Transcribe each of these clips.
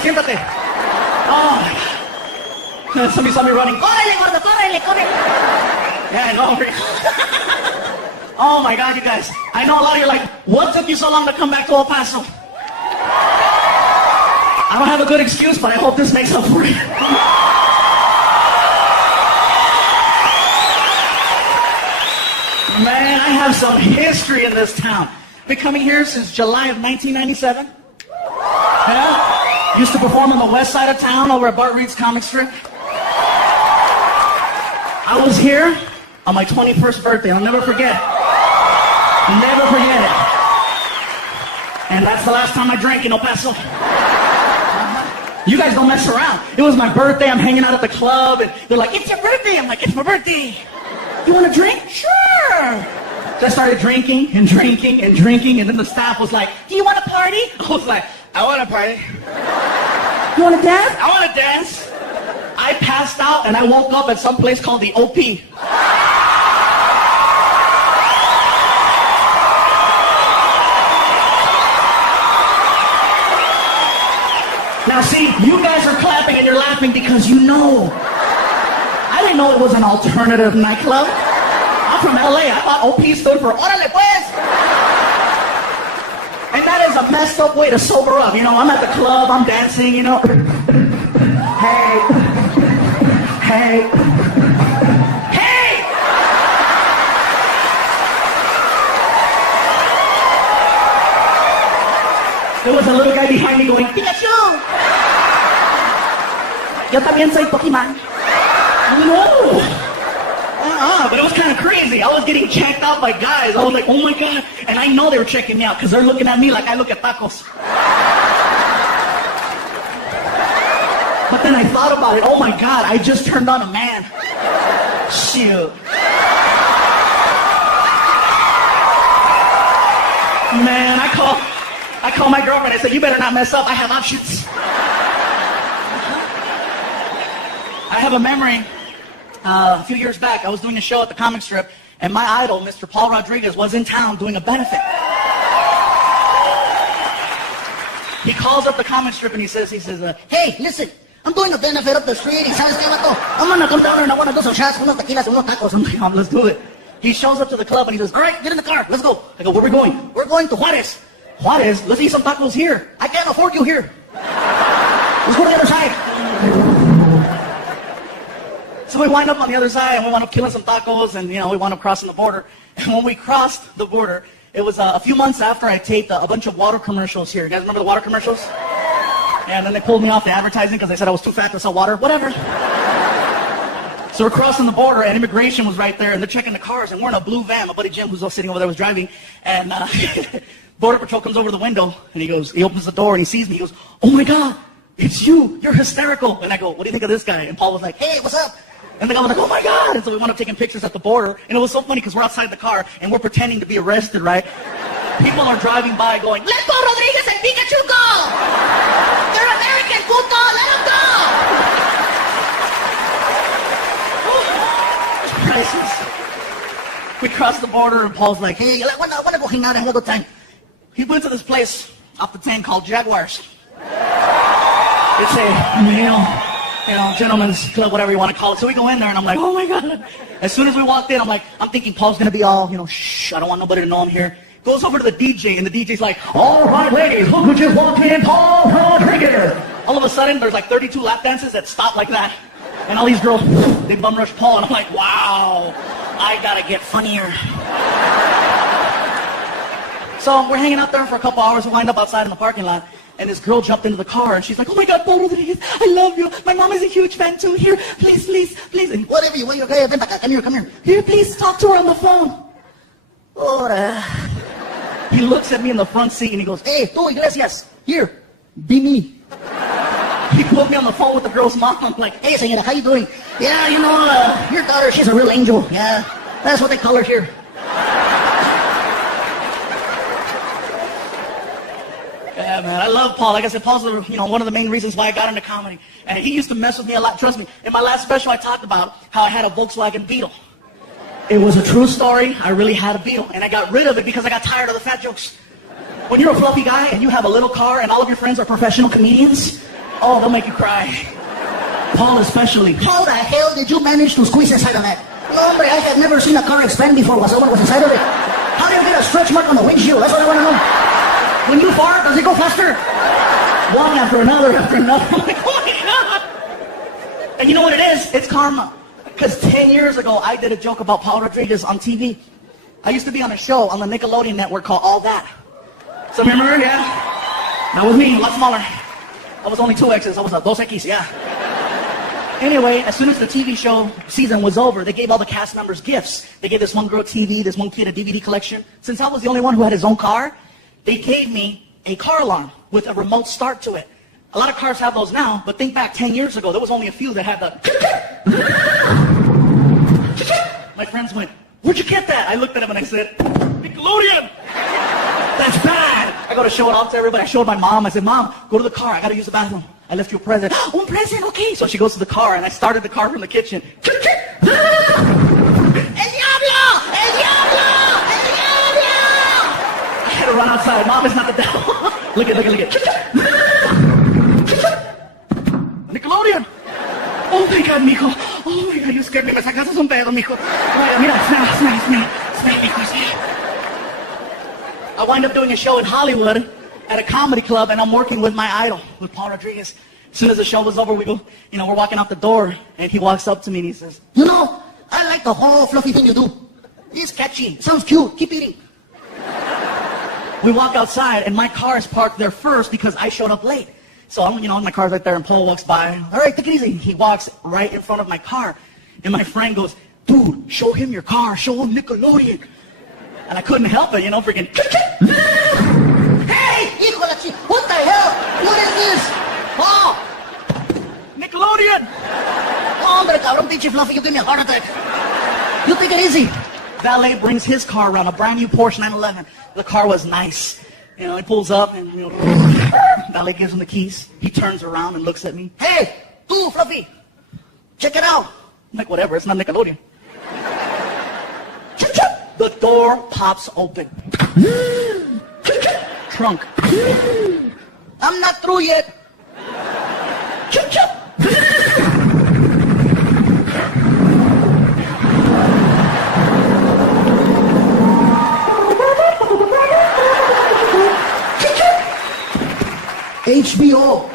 siéntate. Oh, somebody saw me running. Córrele, gordo, córrele, córrele. Yeah, I know. Oh my God, you guys. I know a lot of you are like, what took you so long to come back to El Paso? I don't have a good excuse, but I hope this makes up for it. Man, I have some history in this town. Been coming here since July of 1997. Yeah? Used to perform on the west side of town over at Bart Reed's comic strip. I was here on my 21st birthday. I'll never forget it. Never forget it. And that's the last time I drank in El Paso. You guys don't mess around. It was my birthday. I'm hanging out at the club, and they're like, it's your birthday. I'm like, it's my birthday. You want a drink? Sure. So I started drinking and drinking and drinking, and then the staff was like, do you want to party? I was like, I want to party. You want to dance? I want to dance. I passed out, and I woke up at some place called the OP. Now see, you guys are clapping and you're laughing because you know. I didn't know it was an alternative nightclub. I'm from LA. I thought OP stood for Órale Pues. And that is a messed up way to sober up. You know, I'm at the club, I'm dancing, you know. Hey. Hey. Hey! There was a little guy behind me going, Pikachu! Yo también soy Pokemon. No! But it was kind of crazy. I was getting checked out by guys. I was like, oh my God. And I know they were checking me out because they're looking at me like I look at tacos. But then I thought about it. Oh my God, I just turned on a man. Shoot. Man, I call my girlfriend. I said, you better not mess up. I have options. I have a memory. A few years back, I was doing a show at the comic strip, and my idol, Mr. Paul Rodriguez, was in town doing a benefit. He calls up the comic strip and he says, hey, listen, I'm doing a benefit up the street. He says, I'm gonna come down there and I wanna do some shots, unos tequilas, unos tacos. I'm like, let's do it. He shows up to the club and he says, all right, get in the car, let's go. I go, where are we going? We're going to Juarez. Juarez? Let's eat some tacos here. I can't afford you here. Let's go to the other side. So we wind up on the other side, and we wound up killing some tacos, and, you know, we wound up crossing the border. And when we crossed the border, it was a few months after I taped a bunch of water commercials here. You guys remember the water commercials? And then they pulled me off the advertising because they said I was too fat to sell water. Whatever. So we're crossing the border, and immigration was right there, and they're checking the cars, and we're in a blue van. My buddy Jim, who's sitting over there, was driving, and Border Patrol comes over the window, and he opens the door, and he sees me. He goes, oh my God, it's you. You're hysterical. And I go, what do you think of this guy? And Paul was like, hey, what's up? And the guy was like, oh my God. And so we wound up taking pictures at the border. And it was so funny because we're outside the car and we're pretending to be arrested, right? People are driving by going, let Paul Rodriguez and Pikachu go! They're American, puto! Let them go! Priceless. We crossed the border and Paul's like, hey, I want to go hang out and have a good time. He went to this place off the 10 called Jaguars. It's a male, gentleman's club, whatever you want to call it. So we go in there, and I'm like, oh my God. As soon as we walked in, I'm thinking Paul's going to be all, shh, I don't want nobody to know I'm here. Goes over to the DJ, and the DJ's like, all right, ladies, look who just walked in, Paul Rodriguez. All of a sudden, there's like 32 lap dances that stop like that. And all these girls, they bum rush Paul, and I'm like, wow, I got to get funnier. So we're hanging out there for a couple hours. We wind up outside in the parking lot. And this girl jumped into the car, and she's like, oh my God, Paul Rodriguez, I love you. My mom is a huge fan too. Here, please, please, please. And whatever you want, okay, come here. Here, please, talk to her on the phone. He looks at me in the front seat, and he goes, hey, tú, Iglesias, here, be me. He put me on the phone with the girl's mom. I'm like, hey, señora, how you doing? Yeah, your daughter, she's a real angel. Yeah, that's what they call her here. Yeah, man, I love Paul. Like I said, Paul's one of the main reasons why I got into comedy. And he used to mess with me a lot. Trust me, in my last special, I talked about how I had a Volkswagen Beetle. It was a true story. I really had a Beetle, and I got rid of it because I got tired of the fat jokes. When you're a fluffy guy and you have a little car and all of your friends are professional comedians, Oh, they'll make you cry. Paul especially. How the hell did you manage to squeeze inside of that? No, hombre, I had never seen a car expand before someone was inside of it. How do you get a stretch mark on the windshield? That's what I want to know. When you fart, does it go faster? One after another after another. I'm like, oh my God. And you know what it is? It's karma. Because 10 years ago, I did a joke about Paul Rodriguez on TV. I used to be on a show on the Nickelodeon network called All That. So remember, yeah? That was me, a lot smaller. I was only 2 X's. I was a 2X, yeah. Anyway, as soon as the TV show season was over, they gave all the cast members gifts. They gave this one girl TV, this one kid a DVD collection. Since I was the only one who had his own car, they gave me a car alarm with a remote start to it. A lot of cars have those now, but think back 10 years ago, there was only a few that had the... My friends went, where'd you get that? I looked at him and I said, Nickelodeon! That's bad! I go to show it off to everybody. I showed my mom. I said, Mom, go to the car. I gotta use the bathroom. I left you a present. Oh, a present? Okay. So she goes to the car and I started the car from the kitchen. El diablo! El diablo! El diablo! I had to run outside. Mom, it's not the devil. Look at. Nickelodeon! Oh my God, mijo. Oh my God, you scared me. Me sacaste un pedo, mijo. Mira, smell, mijo, smell. I wind up doing a show in Hollywood at a comedy club, and I'm working with my idol, with Paul Rodriguez. As soon as the show was over, we're walking out the door, and he walks up to me and he says, you know, I like the whole fluffy thing you do. It's catchy. It sounds cute. Keep eating. We walk outside, and my car is parked there first because I showed up late. So, my car's right there, and Paul walks by. All right, take it easy. He walks right in front of my car, and my friend goes, dude, show him your car. Show him Nickelodeon. And I couldn't help it, freaking... Hey, hijo de la chi... What the hell? What is this? Oh! Nickelodeon! Hombre, cabrón, pinche fluffy, you give me a heart attack. You take it easy. Valet brings his car around, a brand new Porsche 911. The car was nice. He pulls up and, Valet gives him the keys. He turns around and looks at me. Hey, tú, fluffy, check it out. I'm like, whatever, it's not Nickelodeon. The door pops open. Trunk. I'm not through yet. HBO.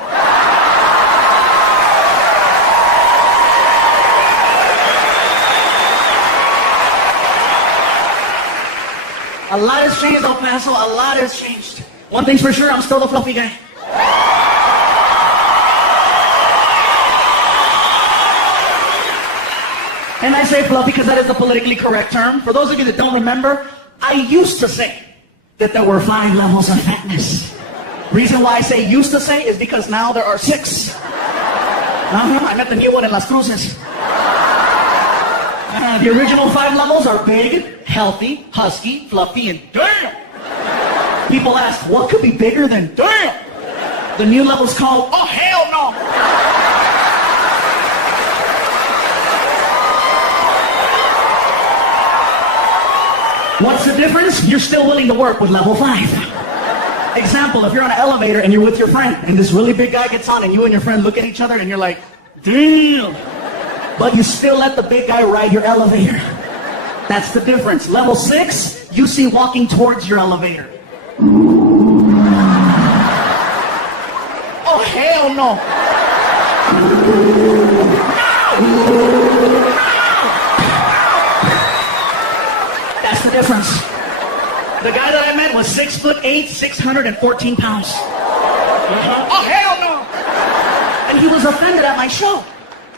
A lot has changed, El Paso. A lot has changed. One thing's for sure, I'm still the fluffy guy. And I say fluffy because that is the politically correct term. For those of you that don't remember, I used to say that there were 5 levels of fatness. Reason why I say used to say is because now there are 6. I met the new one in Las Cruces. The original 5 levels are big, healthy, husky, fluffy, and damn! People ask, what could be bigger than damn? The new level's called, oh hell no! What's the difference? You're still willing to work with level 5. Example, if you're on an elevator and you're with your friend, and this really big guy gets on, and you and your friend look at each other, and you're like, damn! But you still let the big guy ride your elevator. That's the difference. Level 6, you see walking towards your elevator. Oh, hell no. That's the difference. The guy that I met was 6'8", 614 pounds. Oh, hell no. And he was offended at my show.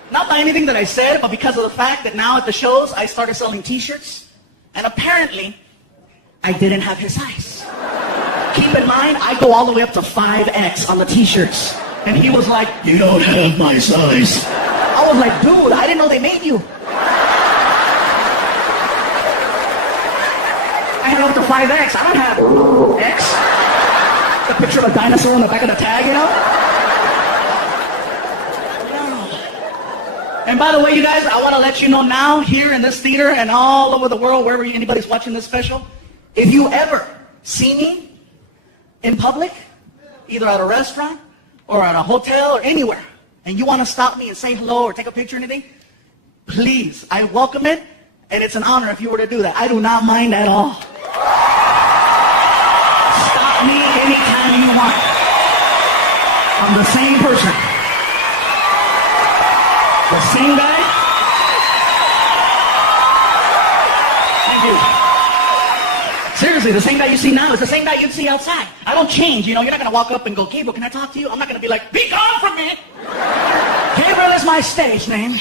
Not by anything that I said, but because of the fact that now at the shows, I started selling t-shirts. And apparently, I didn't have his size. Keep in mind, I go all the way up to 5X on the t-shirts. And he was like, you don't have my size. I was like, dude, I didn't know they made you. I had up to 5X. I don't have X. The picture of a dinosaur on the back of the tag, And by the way, you guys, I want to let you know now, here in this theater and all over the world, wherever anybody's watching this special, if you ever see me in public, either at a restaurant or at a hotel or anywhere, and you want to stop me and say hello or take a picture or anything, please, I welcome it, and it's an honor if you were to do that. I do not mind at all. Stop me anytime you want. I'm the same person. The same guy. Thank you. Seriously, the same guy you see now is the same guy you'd see outside. I don't change, you know. You're not going to walk up and go, Gabriel, can I talk to you? I'm not going to be like, be gone from me. Gabriel is my stage name.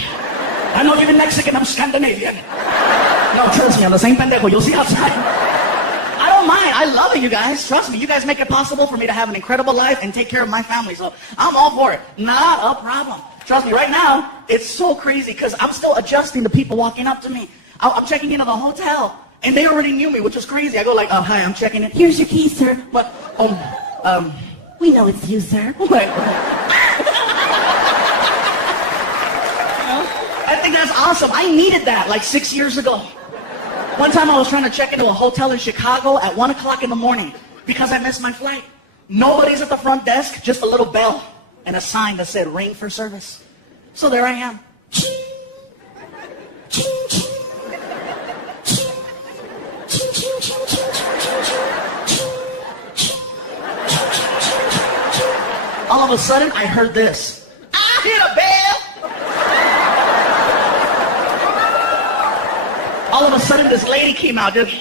I know you're Mexican, I'm Scandinavian. No, trust me, I'm the same pendejo you'll see outside. I don't mind. I love it, you guys. Trust me, you guys make it possible for me to have an incredible life and take care of my family. So I'm all for it. Not a problem. Trust me, right now, it's so crazy because I'm still adjusting to people walking up to me. I'm checking into the hotel, and they already knew me, which was crazy. I go like, oh, hi, I'm checking in. Here's your key, sir. But, we know it's you, sir. Like, I think that's awesome. I needed that like 6 years ago. One time I was trying to check into a hotel in Chicago at 1 o'clock in the morning because I missed my flight. Nobody's at the front desk, just a little bell and a sign that said ring for service. So there I am. All of a sudden, I heard this. I hit a bell. All of a sudden, this lady came out. Just...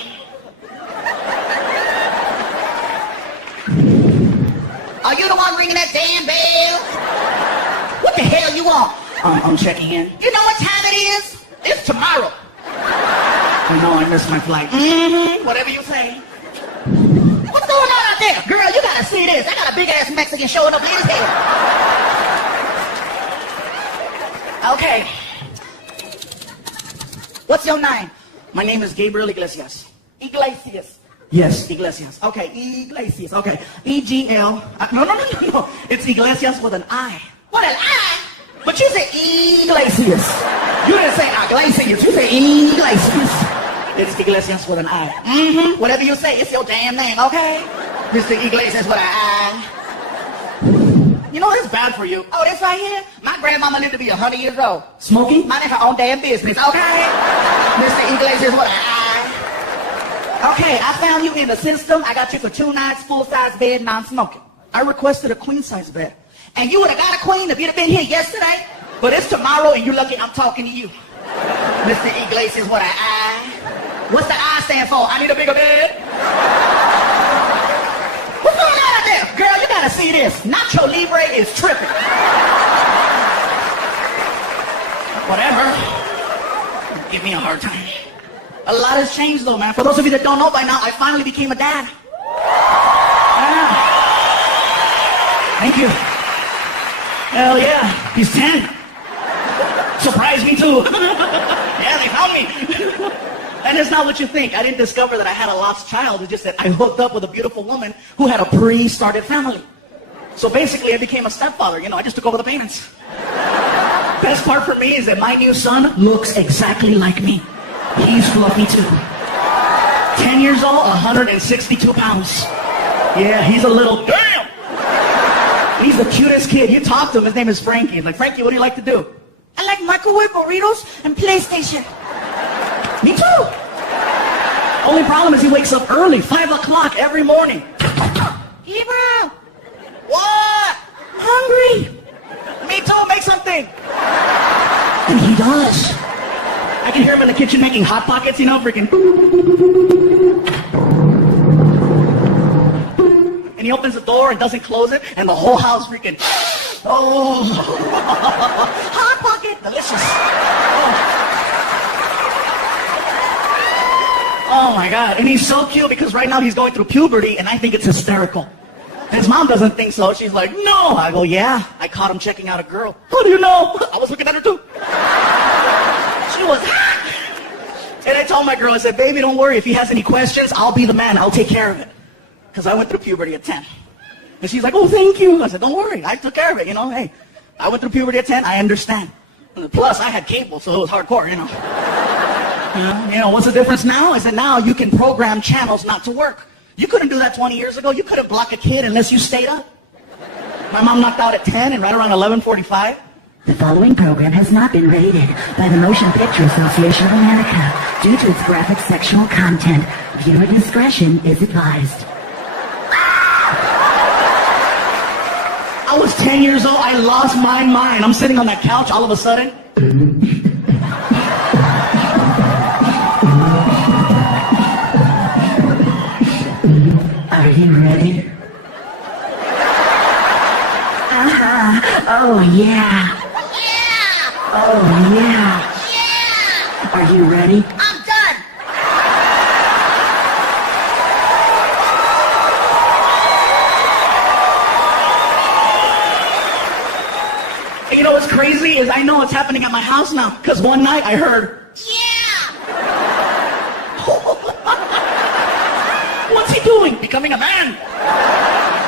Are you the one ringing that damn bell? What the hell you want? I'm checking in. You know what time it is? It's tomorrow. I know I missed my flight. Whatever you say. What's going on out there? Girl, you gotta see this. I got a big-ass Mexican showing up in his head. Okay. What's your name? My name is Gabriel Iglesias. Iglesias. Yes, Iglesias. Okay, Iglesias. Okay, E-G-L. No. It's Iglesias with an I. What, an I? But you said Iglesias. You didn't say Iglesias. You said Iglesias. It's Iglesias with an I. Whatever you say, it's your damn name, okay? Mr. Iglesias with an I. You know what's bad for you? Oh, this right here? My grandmama lived to be 100 years old. Smoking? Minding her own damn business, okay? Mr. Iglesias with an I. Okay, I found you in the system. I got you for 2 nights, full-size bed, non-smoking. I requested a queen-size bed. And you would have got a queen if you'd have been here yesterday. But it's tomorrow, and you're lucky I'm talking to you. Mr. Iglesias with an I. What's the I stand for? I need a bigger bed. What's going on out there? Girl, you gotta see this. Nacho Libre is tripping. Whatever. Give me a hard time. A lot has changed though, man. For those of you that don't know by now, I finally became a dad. Yeah. Thank you. Hell yeah. He's 10. Surprised me too. Yeah, they found me. And it's not what you think. I didn't discover that I had a lost child. It's just that I hooked up with a beautiful woman who had a pre-started family. So basically, I became a stepfather. You know, I just took over the payments. Best part for me is that my new son looks exactly like me. He's fluffy too. 10 years old, 162 pounds. Yeah, he's a little, damn! He's the cutest kid. You talk to him, his name is Frankie. He's like, Frankie, what do you like to do? I like microwave burritos and PlayStation. Me too. Only problem is he wakes up early, 5 o'clock every morning. Gabriel! What? Hungry? Me too, make something. And he does. I can hear him in the kitchen making Hot Pockets, you know, freaking. And he opens the door and doesn't close it, and the whole house freaking. Oh. Hot Pocket, delicious. Oh my God, and he's so cute because right now he's going through puberty, and I think it's hysterical. His mom doesn't think so. She's like, no. I go, yeah, I caught him checking out a girl. How do you know? I was looking at her too. She was hot. And I told my girl, I said, baby, don't worry. If he has any questions, I'll be the man. I'll take care of it. Because I went through puberty at 10. And she's like, oh, thank you. I said, don't worry. I took care of it. You know, hey, I went through puberty at 10. I understand. Plus, I had cable, so it was hardcore, you know. You know, what's the difference now? Is that now you can program channels not to work. You couldn't do that 20 years ago. You couldn't block a kid unless you stayed up. My mom knocked out at 10, and right around 11:45. The following program has not been rated by the Motion Picture Association of America due to its graphic sexual content. Viewer discretion is advised. I was 10 years old. I lost my mind. I'm sitting on that couch all of a sudden. Are you ready? Oh, yeah. Oh, yeah. Are you ready? I'm done. And you know what's crazy is I know what's happening at my house now. Because one night I heard, Yeah. what's he doing? Becoming a man.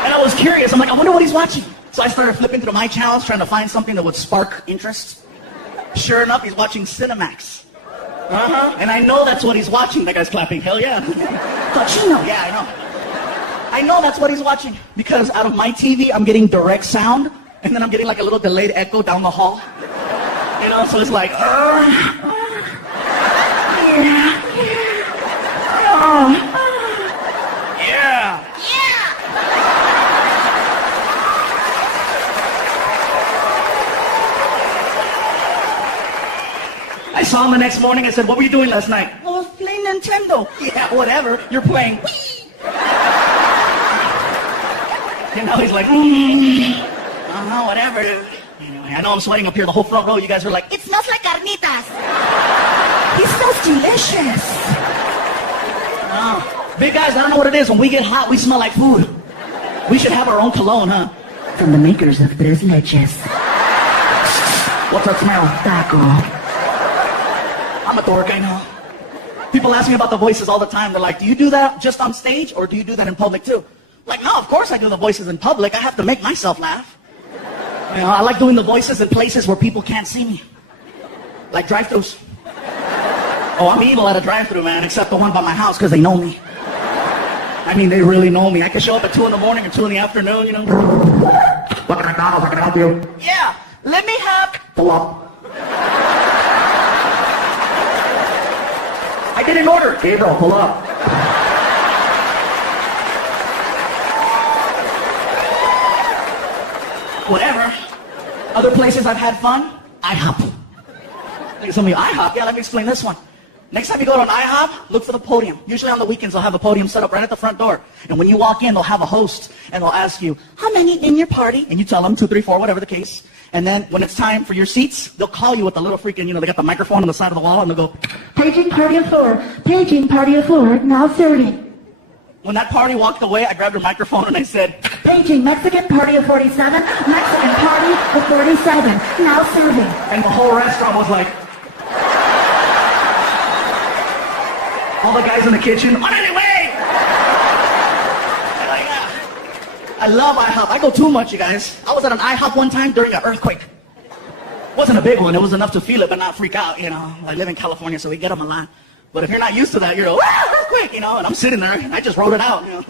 And I was curious. I'm like, I wonder what he's watching. So I started flipping through my channels trying to find something that would spark interest. Sure enough, he's watching Cinemax. And I know that's what he's watching. That guy's clapping. Hell yeah. Cochino. Yeah, I know. I know that's what he's watching. Because out of my TV, I'm getting direct sound. And then I'm getting like a little delayed echo down the hall. You know, so it's like, yeah. I saw him the next morning. I said, what were you doing last night? I was playing Nintendo. Yeah, whatever. You're playing Wii. And now he's like, whatever. Anyway, I know I'm sweating up here the whole front row. You guys are like, It smells like carnitas. He smells delicious. big guys, I don't know what it is. When we get hot, we smell like food. We should have our own cologne, huh? From the makers of Tres Leches. What's that smell? Taco. I'm a dork, I know. People ask me about the voices all the time. They're like, do you do that just on stage or do you do that in public too? Like, no, of course I do the voices in public. I have to make myself laugh. You know, I like doing the voices in places where people can't see me. Like drive-thrus. Oh, I'm evil at a drive-thru, man, except the one by my house because they know me. I mean, they really know me. I can show up at 2 in the morning or 2 in the afternoon, you know. What can I help you? Yeah, let me have... Pull up. I didn't order. Gabriel, pull up. Whatever. Other places I've had fun, IHOP. Look at some of you, IHOP? Yeah, let me explain this one. Next time you go to an IHOP, look for the podium. Usually on the weekends, they'll have a podium set up right at the front door. And when you walk in, they'll have a host, and they'll ask you, how many in your party? And you tell them 2, 3, 4, whatever the case. And then when it's time for your seats, they'll call you with the little freaking, you know, they got the microphone on the side of the wall, and they'll go, Paging party of 4. Paging party of 4. Now serving. when that party walked away, I grabbed her microphone and I said, Paging Mexican party of 47. Mexican party of 47. Now serving. and the whole restaurant was like, all the guys in the kitchen, on any way! Like, I love IHOP. I go too much, you guys. I was at an IHOP one time during an earthquake. Wasn't a big one. It was enough to feel it, but not freak out, you know. I live in California, so we get them a lot. But if you're not used to that, you're like, earthquake, you know, and I'm sitting there, and I just wrote it out, you know.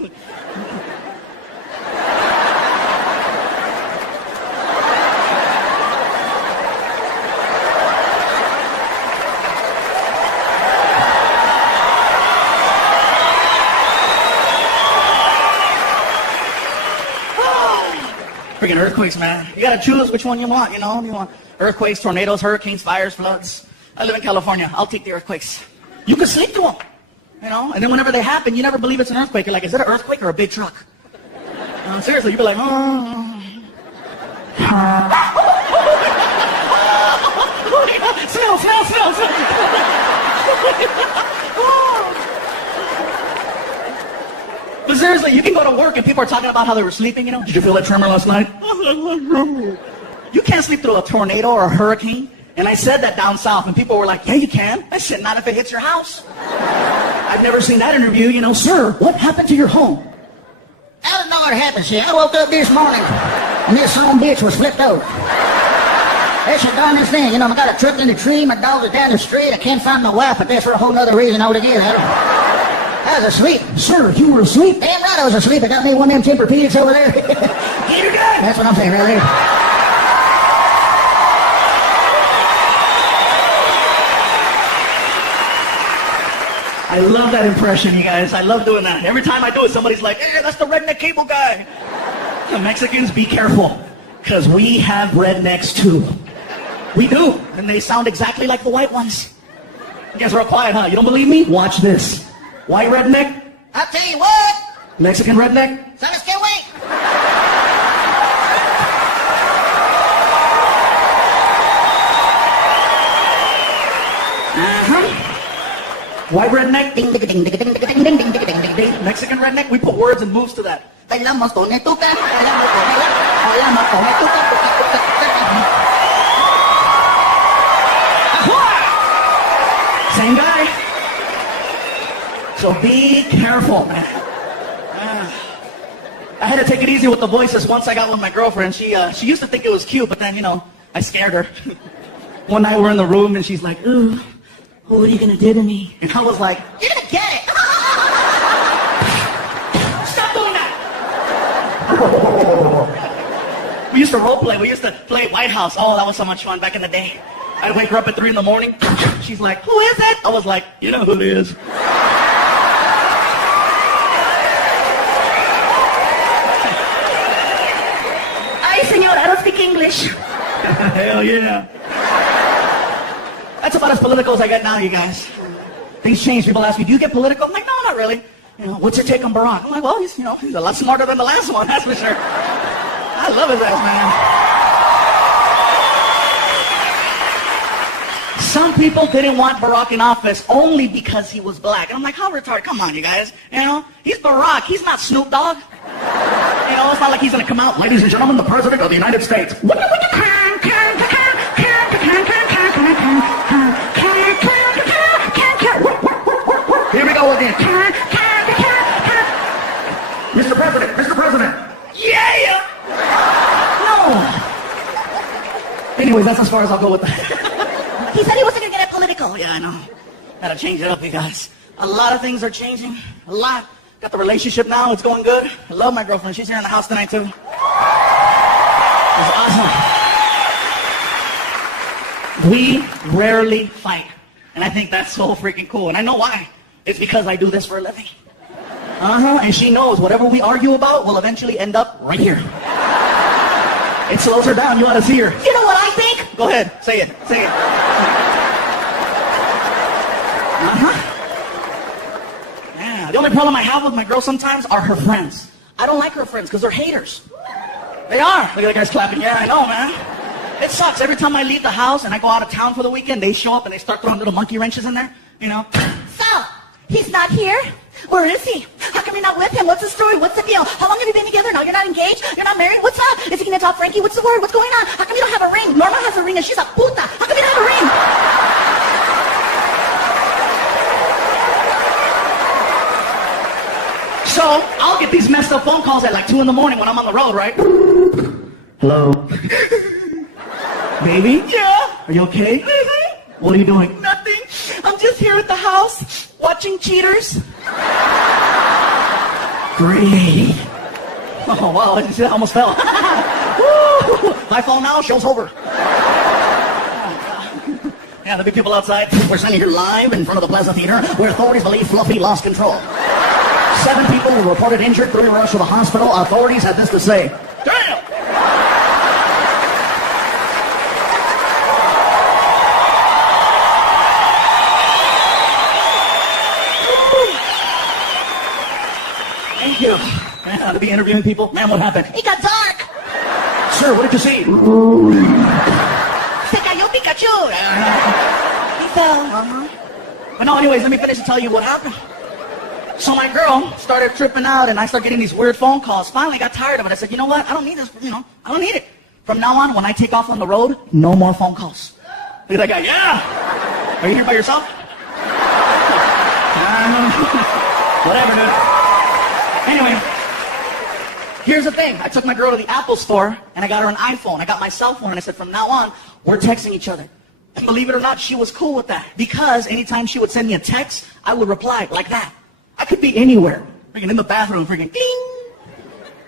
Freaking earthquakes, man. You gotta choose which one you want, you know? You want earthquakes, tornadoes, hurricanes, fires, floods. I live in California. I'll take the earthquakes. You can sleep through them, you know? And then whenever they happen, you never believe it's an earthquake. You're like, is it an earthquake or a big truck? Seriously, you'd be like, smell. But seriously, you can go to work and people are talking about how they were sleeping, you know? Did you feel that tremor last night? You can't sleep through a tornado or a hurricane. And I said that down south, and people were like, yeah, you can. I said, not if it hits your house. I've never seen that interview, you know. Sir, what happened to your home? I don't know what happened, see. I woke up this morning, and this son of a bitch was flipped over. That's the darndest thing. You know, I got a truck in the tree, my dog is down the street, I can't find my wife, but that's for a whole other reason altogether. I I was asleep. Sir, you were asleep? Damn right I was asleep. I got me one of them Tempur-Pedics over there. Gator guy! That's what I'm saying, really. I love that impression, you guys. I love doing that. Every time I do it, somebody's like, hey, that's the redneck cable guy. The Mexicans, be careful, because we have rednecks too. We do, and they sound exactly like the white ones. You guys are all quiet, huh? You don't believe me? Watch this. White redneck, I'll tell you what. Mexican redneck. Sabes que, güey? White redneck, Ding, ding, ding, ding, ding, ding, ding, ding, ding, ding, ding, ding. Mexican redneck, we put words and moves to that. Bailamos con el tuca, bailamos con el tuca, tuca, tuca, tuca. Same guy. So be careful, man. I had to take it easy with the voices once I got with my girlfriend. She used to think it was cute, but then, I scared her. One night we're in the room and she's like, ooh, what are you gonna do to me? And I was like, You're gonna get it. stop doing that! We used to role play. We used to play White House. Oh, that was so much fun back in the day. I'd wake her up at 3 in the morning. She's like, who is it? I was like, you know who it is. Ay, señor, I don't speak English. Hell yeah. That's about as political as I get now, you guys. Things change. People ask me, do you get political? I'm like, no, not really. What's your take on Barack? I'm like, well, he's a lot smarter than the last one, that's for sure. I love his ass, man. Some people didn't want Barack in office only because he was black. And I'm like, how retarded? Come on, you guys. He's Barack. He's not Snoop Dogg. It's not like he's going to come out, ladies and gentlemen, the President of the United States. Here we go again. Mr. President, Mr. President. Yeah! No. Anyways, that's as far as I'll go with that. He said he wasn't gonna get political. Yeah, I know. Gotta change it up, you guys. A lot of things are changing. A lot. Got the relationship now. It's going good. I love my girlfriend. She's here in the house tonight, too. It's awesome. We rarely fight. And I think that's so freaking cool. And I know why. It's because I do this for a living. And she knows whatever we argue about will eventually end up right here. It slows her down. You ought to see her. You know what I think? Go ahead. Say it. Say it. Yeah. The only problem I have with my girl sometimes are her friends. I don't like her friends because they're haters. They are. Look at the guys clapping. Yeah, I know, man. It sucks. Every time I leave the house and I go out of town for the weekend, they show up and they start throwing little monkey wrenches in there. So, he's not here? Where is he? How come you're not with him? What's the story? What's the deal? How long have you been together? No, you're not engaged? You're not married? What's up? Is he gonna talk Frankie? What's the word? What's going on? How come you don't have a ring? Norma has a ring and she's a puta. How come you don't have a ring? So, I'll get these messed up phone calls at like 2 in the morning when I'm on the road, right? Hello? Baby? Yeah. Are you okay? What are you doing? Nothing. I'm just here at the house watching cheaters. Great. Oh, wow. I almost fell. Woo! My phone now, show's over. Yeah, the big people outside. We're standing here live in front of the Plaza Theater where authorities believe Fluffy lost control. 7 people were reported injured, 3 were rushed to the hospital. Authorities had this to say. Damn! Thank you. Man, to be interviewing people. Man, what happened? It got dark. Sir, what did you see? Se cayó Pikachu. He fell. No, anyways, let me finish and tell you what happened. So my girl started tripping out and I started getting these weird phone calls. Finally got tired of it. I said, you know what? I don't need this, I don't need it. From now on, when I take off on the road, no more phone calls. Look at that guy. Yeah! Are you here by yourself? Whatever, dude. Anyway, here's the thing. I took my girl to the Apple store and I got her an iPhone. I got my cell phone and I said, from now on, we're texting each other. And believe it or not, she was cool with that. Because anytime she would send me a text, I would reply like that. I could be anywhere. Freaking in the bathroom, freaking ding.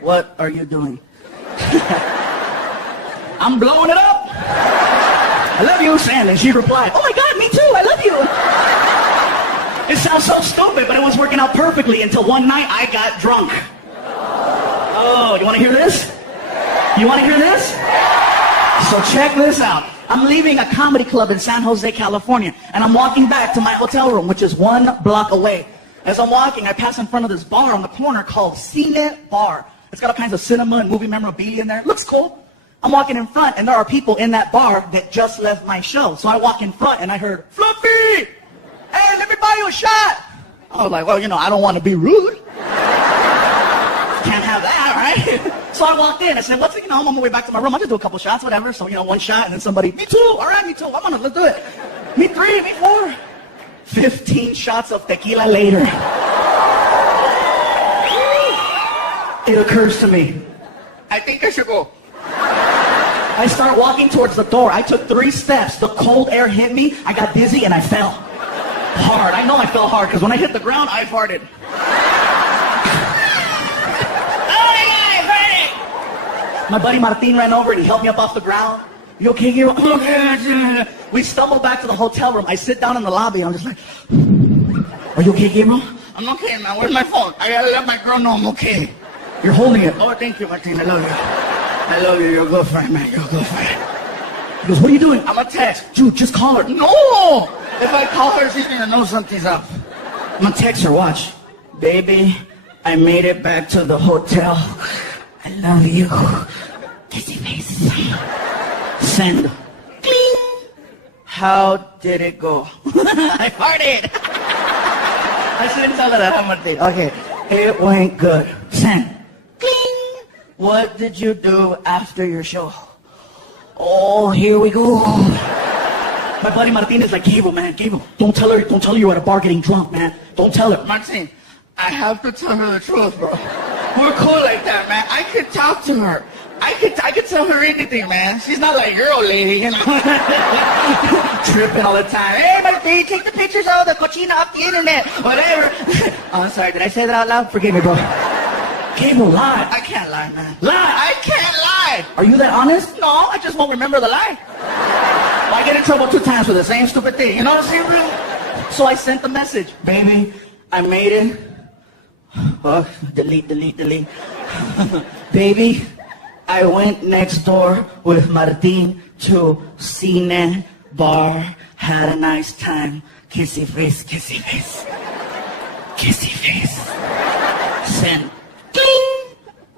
What are you doing? I'm blowing it up. I love you, Sandy. She replied, oh my God, me too, I love you. It sounds so stupid, but it was working out perfectly until one night I got drunk. Oh, you want to hear this? You want to hear this? So check this out. I'm leaving a comedy club in San Jose, California, and I'm walking back to my hotel room, which is 1 block away. As I'm walking, I pass in front of this bar on the corner called Cine Bar. It's got all kinds of cinema and movie memorabilia in there. Looks cool. I'm walking in front, and there are people in that bar that just left my show. So I walk in front, and I heard, Fluffy! Hey, let me buy you a shot! I was like, well, I don't want to be rude. Can't have that, right? So I walked in. I said, what's it? I'm on my way back to my room. I'll just do a couple shots, whatever. So, 1 shot, and then somebody, me too. All right, me too. I'm on it. Let's do it. Me 3, me 4. 15 shots of tequila later. It occurs to me, I think I should go. I start walking towards the door. I took 3 steps. The cold air hit me. I got dizzy and I fell. Hard. I know I fell hard because when I hit the ground, I farted. My buddy Martin ran over and he helped me up off the ground. You okay, Gabriel? Okay. We stumbled back to the hotel room. I sit down in the lobby. I'm just like, are you okay, Gabriel? I'm okay, man. Where's my phone? I gotta let my girl know I'm okay. You're holding it. Oh, thank you, Martin. I love you. I love you. You're a good friend, man. You're a good friend. He goes, what are you doing? I'm gonna text. Dude, just call her. No! If I call her, she's gonna know something's up. I'm gonna text her. Watch. Baby, I made it back to the hotel. I love you. Kissy face. Send. Cling. How did it go? I farted. I shouldn't tell her that, Martin. Okay. It went good. Send. Cling. What did you do after your show? Oh, here we go. My buddy Martin is like, Gabriel, man, Gabriel, don't tell her you're at a bar getting drunk, man. Don't tell her. Martin, I have to tell her the truth, bro. We're cool like that, man. I could talk to her. I could tell her anything, man. She's not like your old lady, tripping all the time. Hey, Martin, take the pictures of the cochina off the internet. Whatever. Oh, I'm sorry. Did I say that out loud? Forgive me, bro. Gabriel, lie. I can't lie, man. Lie. I can't lie. Are you that honest? No, I just won't remember the lie. I get in trouble 2 times for the same stupid thing. You know what I'm saying? So I sent the message. Baby, I made it. Oh, delete. Baby, I went next door with Martin to Cine Bar. Had a nice time. Kissy face, kissy face. Kissy face. Send. Cling.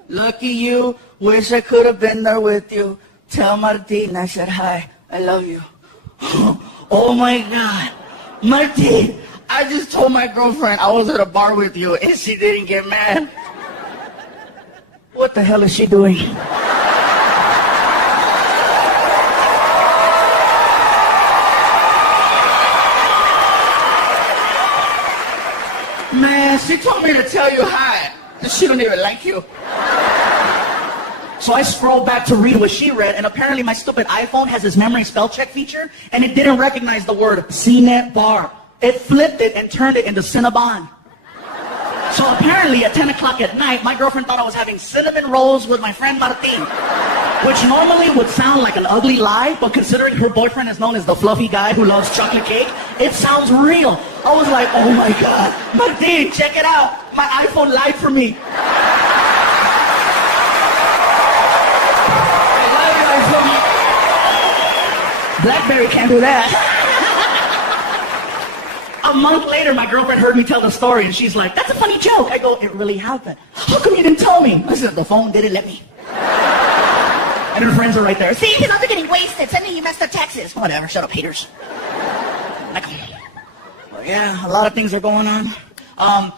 Lucky you. Wish I could have been there with you. Tell Martin I said hi. I love you. Oh my God. Martin, I just told my girlfriend I was at a bar with you and she didn't get mad. What the hell is she doing? Man, she told me to tell you hi. She don't even like you. So I scrolled back to read what she read, and apparently my stupid iPhone has this memory spell check feature, and it didn't recognize the word Cine Bar. It flipped it and turned it into Cinnabon. So apparently at 10 o'clock at night, my girlfriend thought I was having cinnamon rolls with my friend Martin, which normally would sound like an ugly lie, but considering her boyfriend is known as the fluffy guy who loves chocolate cake, it sounds real. I was like, oh my God, Martin, check it out. My iPhone lied for me. BlackBerry can't do that. A month later, my girlfriend heard me tell the story, and she's like, that's a funny joke. I go, it really happened. How come you didn't tell me? I said, the phone didn't let me. And her friends are right there. See, his are getting wasted. Sending you messed up taxes. Whatever, shut up, haters. Like, well, yeah, a lot of things are going on.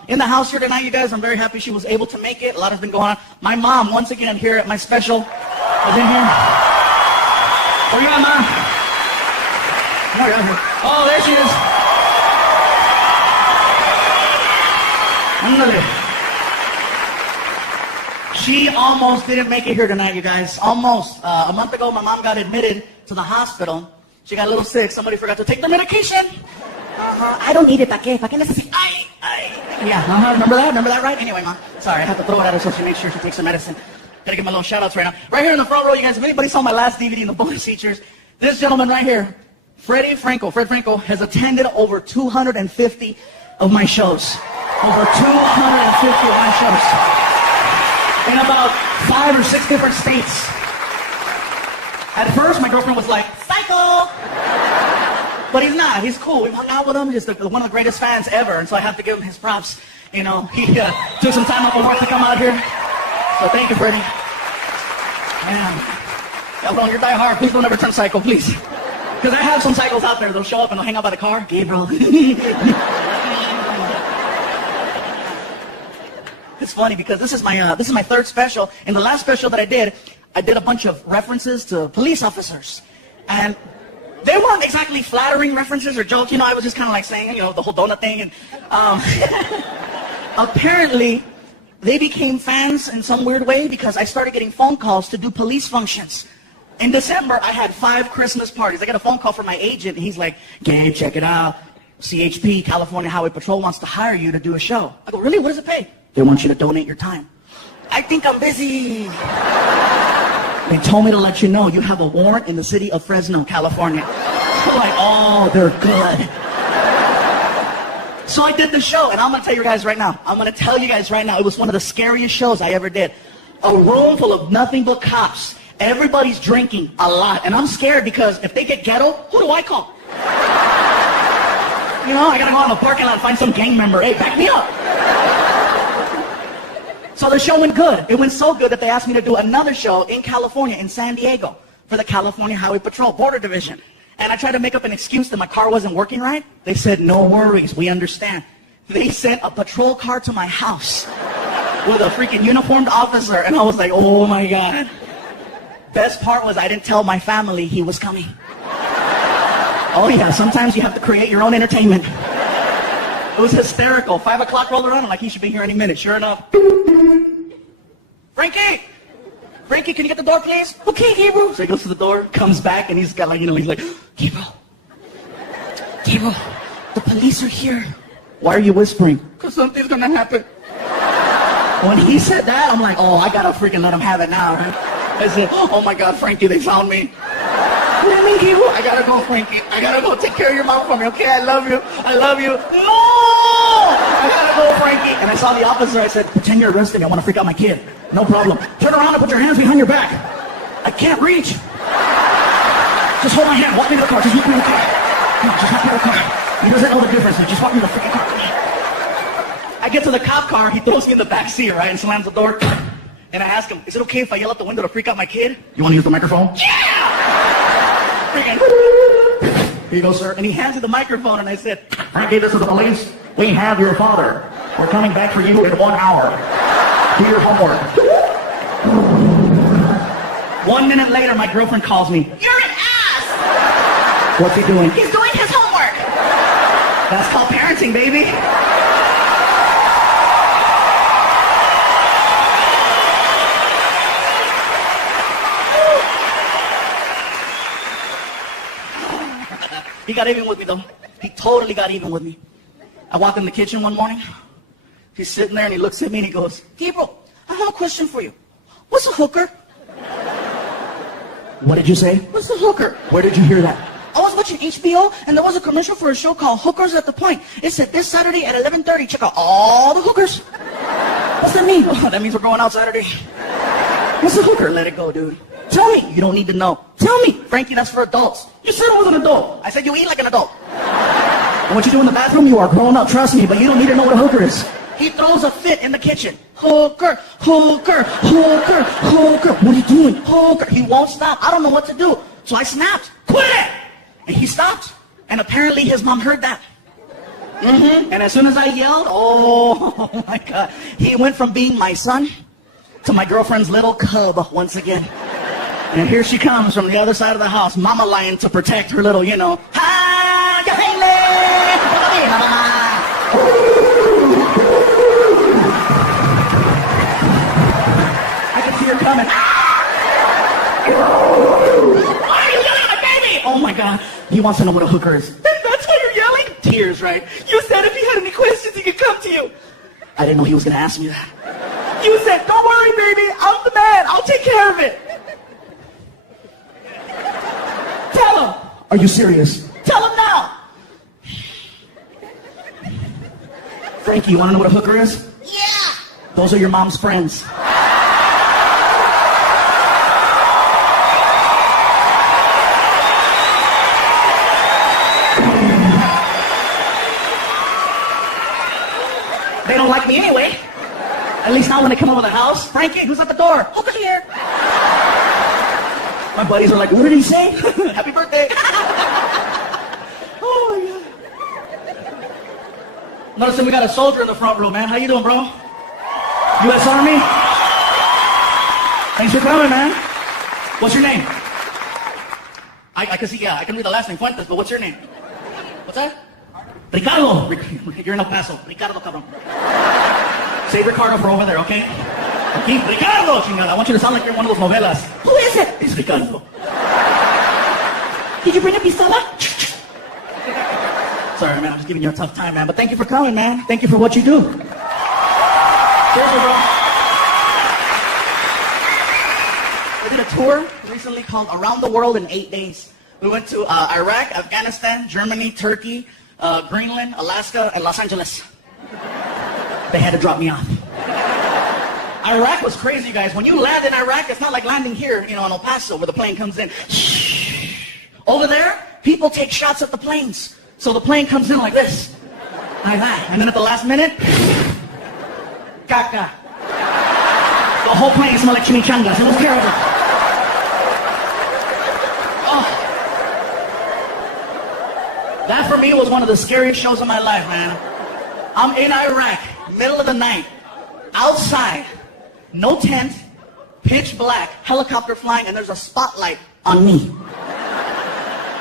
In the house here tonight, you guys, I'm very happy she was able to make it. A lot has been going on. My mom, once again, here at my special, is in here. Where you at, Mom? Oh, there she is. She almost didn't make it here tonight, you guys. Almost. A month ago, my mom got admitted to the hospital. She got a little sick. Somebody forgot to take the medication. I don't need it. ¿Para qué necesito? Remember that? Remember that, right? Anyway, Ma. Sorry, I have to throw it at her so she makes sure she takes her medicine. Gotta give my little shout-outs right now. Right here in the front row, you guys, if anybody saw my last DVD in the bonus features, this gentleman right here, Fred Franco, has attended over 250 of my shows. Over 250 of my shows. In about 5 or 6 different states. At first, my girlfriend was like, psycho! But he's not. He's cool. We hung out with him. He's one of the greatest fans ever, and so I have to give him his props. You know, he took some time off of work to come out here. So thank you, Freddie. Man, Gabriel, you're die hard. Please don't ever turn psycho, please. Because I have some psychos out there. They'll show up and they'll hang out by the car. Gabriel. It's funny because this is my third special. In the last special that I did a bunch of references to police officers, and they weren't exactly flattering references or jokes. You know, I was just kind of like saying, you know, the whole donut thing. And apparently, they became fans in some weird way because I started getting phone calls to do police functions. In December, I had 5 Christmas parties. I got a phone call from my agent, and he's like, Gabe, check it out. CHP, California Highway Patrol, wants to hire you to do a show. I go, really? What does it pay? They want you to donate your time. I think I'm busy. They told me to let you know you have a warrant in the city of Fresno, California. I'm like, oh, they're good. So I did the show, and I'm going to tell you guys right now. It was one of the scariest shows I ever did. A room full of nothing but cops. Everybody's drinking a lot, and I'm scared because if they get ghetto, who do I call? You know, I got to go out in the parking lot and find some gang member. Hey, back me up. So the show went good. It went so good that they asked me to do another show in California, in San Diego, for the California Highway Patrol Border Division. And I tried to make up an excuse that my car wasn't working right. They said, no worries, we understand. They sent a patrol car to my house with a freaking uniformed officer, and I was like, oh my God. Best part was I didn't tell my family he was coming. Oh yeah, sometimes you have to create your own entertainment. It was hysterical. 5 o'clock rolled around. I'm like, he should be here any minute. Sure enough. Frankie, can you get the door, please? Okay, Gabriel. So he goes to the door, comes back, and he's got like, you know, he's like, Gabriel, the police are here. Why are you whispering? Because something's going to happen. When he said that, I'm like, oh, I got to freaking let him have it now, right? I said, oh my God, Frankie, they found me. What do you mean, Gabriel? I gotta go, Frankie. I gotta go take care of your mom for me, okay? I love you. No! I gotta go, Frankie. And I saw the officer. I said, pretend you're arrested. I want to freak out my kid. No problem. Turn around and put your hands behind your back. I can't reach. Just hold my hand. Walk me to the car. Just walk me to the car. Come on, just walk me to the car. He doesn't know the difference. Just walk me to the freaking car. I get to the cop car. He throws me in the back seat, right, and slams the door. And I ask him, is it okay if I yell out the window to freak out my kid? You want to use the microphone? Yeah! Freaking. Here you go, sir. And he hands me the microphone, and I said, Frankie, this is the police. We have your father. We're coming back for you in 1 hour. Do your homework. 1 minute later, my girlfriend calls me. You're an ass! What's he doing? He's doing his homework. That's called parenting, baby. He got even with me, though. He totally got even with me. I walked in the kitchen one morning. He's sitting there, and he looks at me, and he goes, Gabriel, I have a question for you. What's a hooker? What did you say? What's a hooker? Where did you hear that? I was watching HBO, and there was a commercial for a show called Hookers at the Point. It said, this Saturday at 11:30, check out all the hookers. What's that mean? Oh, that means we're going out Saturday. What's a hooker? Let it go, dude. Tell me. You don't need to know. Tell me. Frankie, that's for adults. You said I was an adult. I said you eat like an adult. And what you do in the bathroom, you are grown up, trust me, but you don't need to know what a hooker is. He throws a fit in the kitchen. Hooker, hooker, hooker, hooker. What are you doing? Hooker. He won't stop. I don't know what to do. So I snapped. Quit it! And he stopped. And apparently his mom heard that. And as soon as I yelled, oh my God. He went from being my son to my girlfriend's little cub once again. And here she comes from the other side of the house, mama lion to protect her little, you know. I can see her coming. Why are you yelling at my baby? Oh my God. He wants to know what a hooker is. That's why you're yelling? tears, right? You said if he had any questions, he could come to you. I didn't know he was going to ask me that. You said, don't worry, baby. I'm the man. I'll take care of it. Tell him. Are you serious? Tell him now. Frankie, you want to know what a hooker is? Yeah. Those are your mom's friends. They don't like me anyway. At least not when they come over the house. Frankie, who's at the door? Over here. My buddies are like, what did he say? Happy birthday. Oh my God. Noticing we got a soldier in the front row, man. How you doing, bro? U.S. Army? Thanks for coming, man. What's your name? I can see, yeah, I can read the last name, Fuentes, but what's your name? What's that? Ricardo. You're in El Paso. Ricardo, cabrón. Say Ricardo for over there, okay? Aquí, Ricardo, chingada. I want you to sound like you're in one of those novelas. Who is it? It's Ricardo. Did you bring a pistola? Sorry, man, I'm just giving you a tough time, man. But thank you for coming, man. Thank you for what you do. Seriously, bro. We did a tour recently called Around the World in 8 days. We went to Iraq, Afghanistan, Germany, Turkey, Greenland, Alaska, and Los Angeles. They had to drop me off. Iraq was crazy, guys. When you land in Iraq, it's not like landing here, you know, in El Paso, where the plane comes in. Over there, people take shots at the planes. So the plane comes in like this. Like that. And then at the last minute, caca. The whole plane smelled like chimichangas. It was terrible. Oh. That for me was one of the scariest shows of my life, man. I'm in Iraq, middle of the night, outside, no tent, pitch black, helicopter flying, and there's a spotlight on me.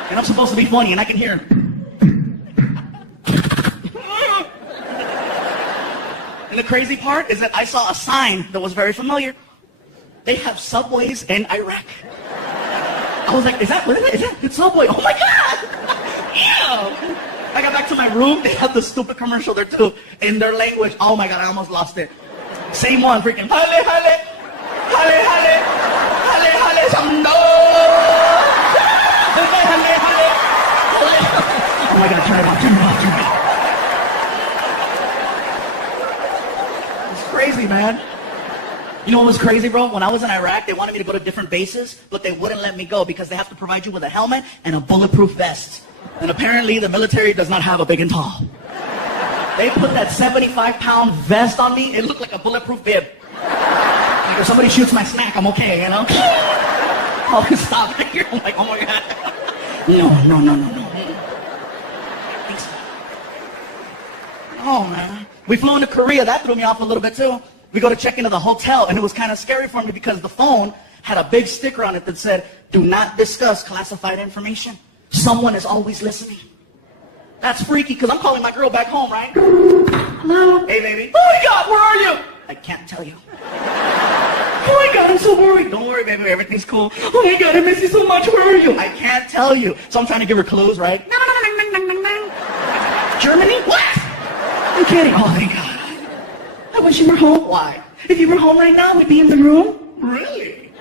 And I'm supposed to be funny, and I can hear him. And the crazy part is that I saw a sign that was very familiar. They have subways in Iraq. I was like, what is that? It's Subway. Oh my God! Ew! I got back to my room, they had the stupid commercial there too, in their language. Oh my God, I almost lost it. Same one, freaking, hale, hale, hale, hale, hale, hale, samdo. Hale, hale, hale, hale. Oh my God, turn it off, turn it off, turn it off. It's crazy, man. You know what was crazy, bro? When I was in Iraq, they wanted me to go to different bases, but they wouldn't let me go because they have to provide you with a helmet and a bulletproof vest. And apparently the military does not have a big and tall. They put that 75-pound vest on me. It looked like a bulletproof bib. Like if somebody shoots my snack, I'm okay, you know? I'll stop here. I'm like, oh my God. No. Thanks. Oh, man. We flew into Korea. That threw me off a little bit, too. We go to check into the hotel, and it was kind of scary for me because the phone had a big sticker on it that said, do not discuss classified information. Someone is always listening. That's freaky because I'm calling my girl back home, right? Hello? Hey, baby. Oh my God, where are you? I can't tell you. Oh my God, I'm so worried. Don't worry, baby, everything's cool. Oh my God, I miss you so much. Where are you? I can't tell you. So I'm trying to give her clues, right? Germany? What? I'm kidding. Oh, thank God. I wish you were home. Why? If you were home right now, we'd be in the room. Really?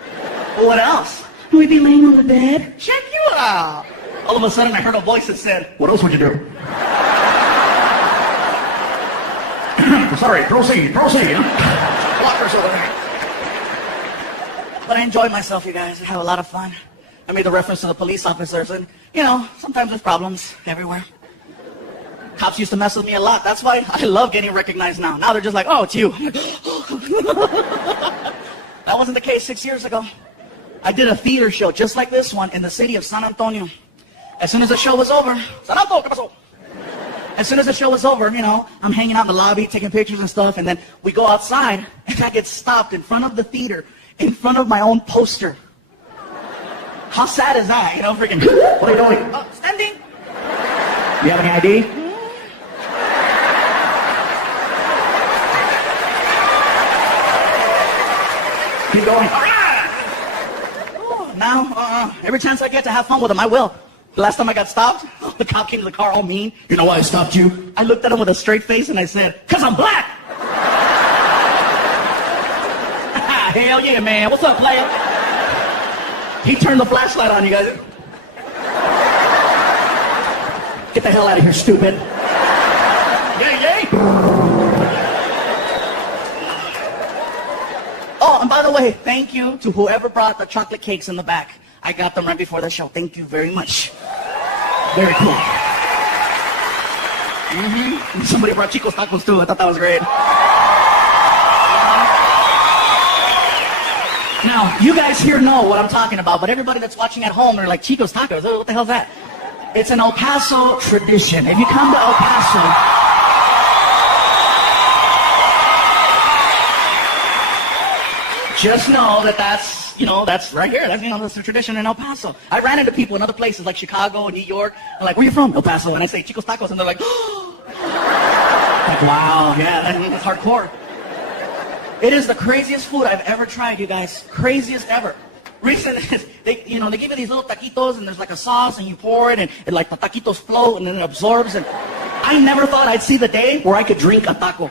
Well, what else? We'd be laying on the bed. Check you out. All of a sudden, I heard a voice that said, what else would you do? Sorry, proceed. Blockers over there. But I enjoyed myself, you guys. I have a lot of fun. I made the reference to the police officers, and, you know, sometimes there's problems everywhere. Cops used to mess with me a lot. That's why I love getting recognized now. Now they're just like, oh, it's you. That wasn't the case 6 years ago. I did a theater show just like this one in the city of San Antonio. As soon as the show was over, as soon as the show was over, you know, I'm hanging out in the lobby, taking pictures and stuff, and then we go outside, and I get stopped in front of the theater, in front of my own poster. How sad is that? You know, freaking, what are you doing? Oh, standing. You have any ID? Keep going. Now, every chance I get to have fun with them, I will. The last time I got stopped, the cop came to the car all mean. You know why I stopped you? I looked at him with a straight face and I said, "'Cause I'm black." Hell yeah, man. What's up, player? He turned the flashlight on, you guys. Get the hell out of here, stupid. Yay, yay. Oh, and by the way, thank you to whoever brought the chocolate cakes in the back. I got them right before the show. Thank you very much. Very cool. Somebody brought Chico's tacos too. I thought that was great. Now, you guys here know what I'm talking about, but everybody that's watching at home, they're like, Chico's tacos, what the hell's that? It's an El Paso tradition. If you come to El Paso, just know that that's right here. That's the tradition in El Paso. I ran into people in other places like Chicago and New York. They're like, "Where you from?" "El Paso." And I say, "Chico's tacos." And they're like, "Oh." Like, wow, yeah, that's hardcore. It is the craziest food I've ever tried, you guys. Craziest ever. Recently, they give you these little taquitos and there's like a sauce and you pour it and like the taquitos float and then it absorbs. And I never thought I'd see the day where I could drink a taco.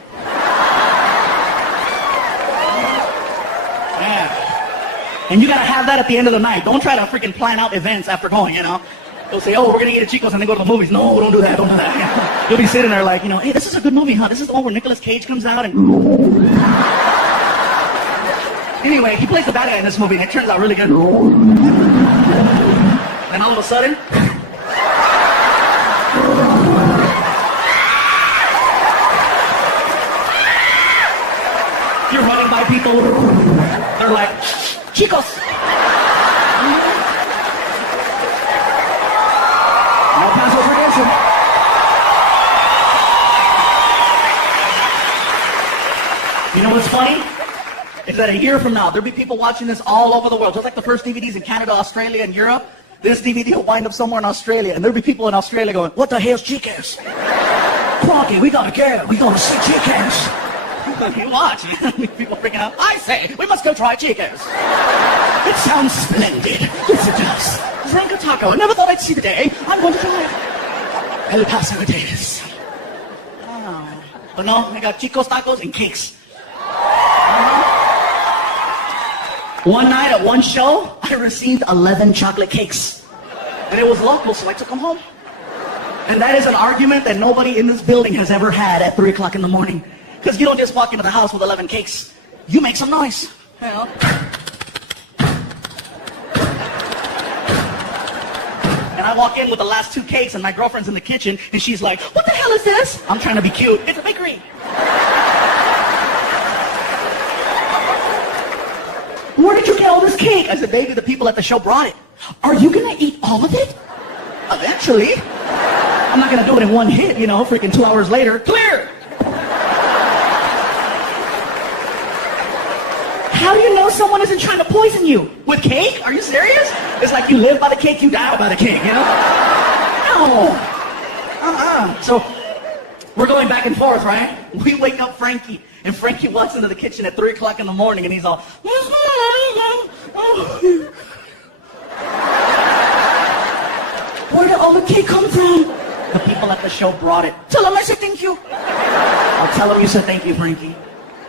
And you gotta have that at the end of the night. Don't try to freaking plan out events after going, They'll say, "Oh, we're gonna eat at Chico's and then go to the movies." No, don't do that, don't do that. You'll be sitting there like, "Hey, this is a good movie, huh? This is the one where Nicolas Cage comes out and..." Anyway, he plays the bad guy in this movie and it turns out really good. And all of a sudden... you're running by people, they're like, "Chicos!" No Paso tradition. You know what's funny? Is that a year from now, there'll be people watching this all over the world. Just like the first DVDs in Canada, Australia, and Europe, this DVD will wind up somewhere in Australia. And there'll be people in Australia going, "What the hell's Chico's? Crocky, we gotta go. We gotta see Chico's." You watch, man. People freaking out. "I say, we must go try Chico's." "It sounds splendid." "Yes, it does. Drink a taco. I never thought I'd see the day. I'm going to try it." El Paso it is. Oh. But no, I got Chico's tacos and cakes. One night at one show, I received 11 chocolate cakes. And it was local, so I took them home. And that is an argument that nobody in this building has ever had at 3 o'clock in the morning. Because you don't just walk into the house with 11 cakes. You make some noise. And I walk in with the last 2 cakes and my girlfriend's in the kitchen and she's like, "What the hell is this?" I'm trying to be cute. "It's a bakery." "Where did you get all this cake?" I said, "Baby, the people at the show brought it." "Are you gonna eat all of it?" "Eventually. I'm not gonna do it in one hit, freaking 2 hours later. Clear! How do you know someone isn't trying to poison you? With cake? Are you serious? It's like you live by the cake, you die by the cake, No. So, we're going back and forth, right? We wake up Frankie, and Frankie walks into the kitchen at 3 o'clock in the morning, and he's all... "Where did all the cake come from?" "The people at the show brought it." "Tell them I said thank you." "I'll tell them you said thank you, Frankie."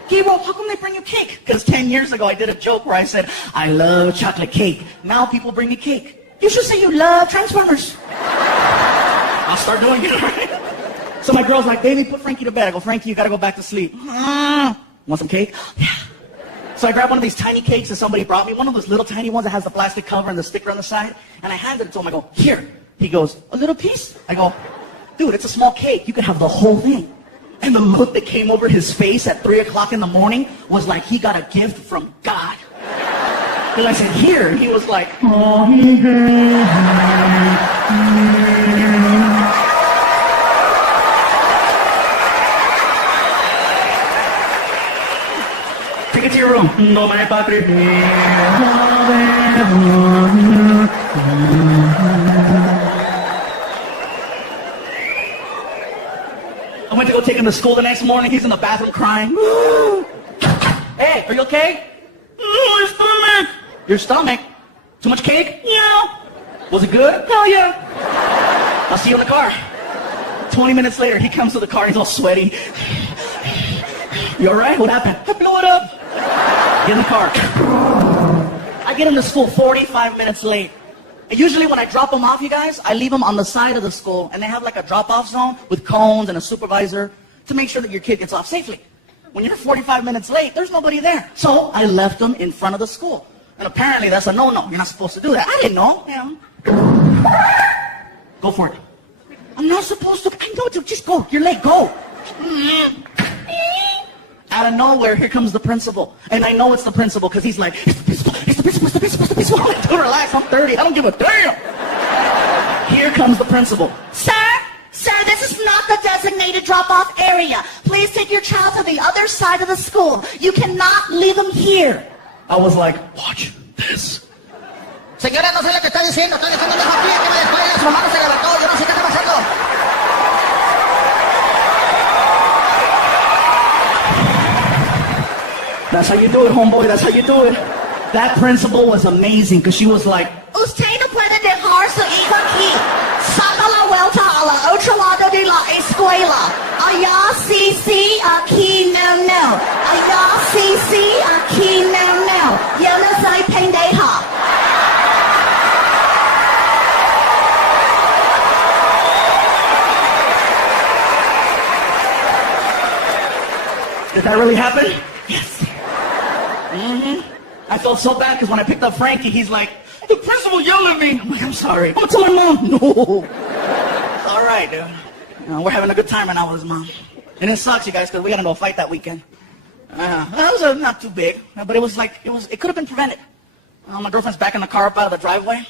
"Gabriel, how come they bring you cake?" "Because 10 years ago I did a joke where I said, I love chocolate cake. Now people bring me cake." "You should say you love Transformers." I'll start doing it, right? So my girl's like, "Baby, put Frankie to bed." I go, "Frankie, you gotta go back to sleep." "Want some cake?" "Yeah." So I grabbed one of these tiny cakes that somebody brought me, one of those little tiny ones that has the plastic cover and the sticker on the side, and I handed it to him. I go, "Here." He goes, "A little piece?" I go, "Dude, it's a small cake. You could have the whole thing." And the look that came over his face at 3 o'clock in the morning was like he got a gift from God. And I said, "Here." And he was like, "Oh." Take it to your room. No, my padre. I went to go take him to school the next morning. He's in the bathroom crying. "Hey, are you okay?" "My stomach." "Your stomach? Too much cake?" "Yeah." Was it good? Hell yeah. I'll see you in the car. 20 minutes later, he comes to the car, he's all sweaty. You all right? What happened? I blew it up. Get in the car. I get into school 45 minutes late. And usually when I drop them off, you guys, I leave them on the side of the school, and they have like a drop-off zone with cones and a supervisor to make sure that your kid gets off safely. When you're 45 minutes late, there's nobody there. So I left them in front of the school. And apparently that's a no-no. You're not supposed to do that. I didn't know. Yeah. Go for it. I'm not supposed to. I know, dude. Just go. You're late. Go. Out of nowhere, here comes the principal. And I know it's the principal because he's like, it's the principal, it's the principal, it's the principal, it's the principal. I'm like, dude, relax. I'm 30. I don't give a damn. Here comes the principal. Sir, this is not the designated drop-off area. Please take your child to the other side of the school. You cannot leave them here. I was like, watch this. Señora, no sé lo que está diciendo. Está diciendo una familia que me desvaya. Su mamá no se levantó. Yo no sé qué está pasando. That's how you do it, homeboy. That's how you do it. That principal was amazing because she was like, Usted no puede dejar su hijo aquí. Saca la vuelta a la otro lado de la escuela. Allá sí, sí, aquí no, no. Allá sí, sí, aquí no, no. Yo no soy pendeja. did that really happen? Yes. I felt so bad because when I picked up Frankie, he's like, the principal yelled at me. I'm like, I'm sorry. I'm going to tell my mom. No. It's all right, dude. We're having a good time right now with his mom. And it sucks, you guys, because we got into a fight that weekend. That was not too big, but it was like, it could have been prevented. My girlfriend's backing the car up out of the driveway,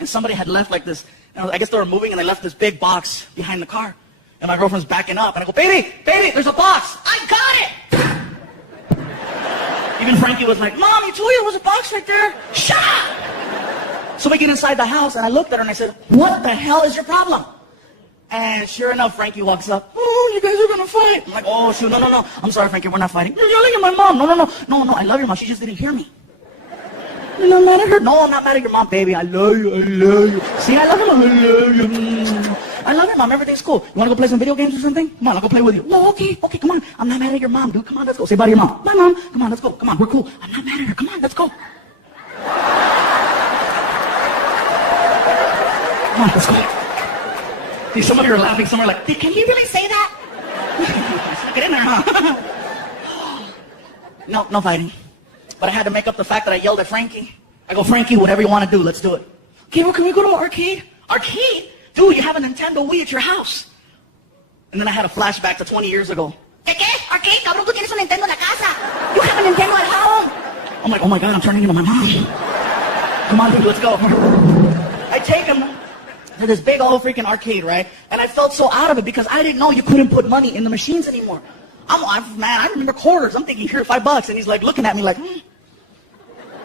and somebody had left like this, I guess they were moving, and they left this big box behind the car. And my girlfriend's backing up, and I go, baby, there's a box. I got it. Even Frankie was like, Mom, you told you there was a box right there. Shut up! So we get inside the house, and I looked at her, and I said, what the hell is your problem? And sure enough, Frankie walks up. Oh, you guys are going to fight. I'm like, oh, shoot, no. I'm sorry, Frankie, we're not fighting. You're yelling at my mom. No, I love your mom. She just didn't hear me. You're not mad at her? No, I'm not mad at your mom, baby. I love you. See, I love your mom. I love you. I love your mom. Everything's cool. You want to go play some video games or something? Come on, I'll go play with you. No, okay, come on. I'm not mad at your mom, dude. Come on, let's go. Say bye to your mom. Bye, Mom. Come on, let's go. Come on, we're cool. I'm not mad at her. Come on, let's go. Come on, let's go. See, some of you are laughing. Some are like, Can he really say that? get in there, huh? No fighting. But I had to make up the fact that I yelled at Frankie. I go, Frankie, whatever you want to do, let's do it. Okay, well, can we go to an arcade? Arcade? Dude, you have a Nintendo Wii at your house. And then I had a flashback to 20 years ago. ¿Qué? Arcade, cabrón, tú tienes un Nintendo en la casa. You have a Nintendo at home. I'm like, oh my God, I'm turning into my mom. Come on, dude, let's go. I take him to this big old freaking arcade, right? And I felt so out of it because I didn't know you couldn't put money in the machines anymore. Man, I remember quarters. I'm thinking, here, $5. And he's like looking at me like,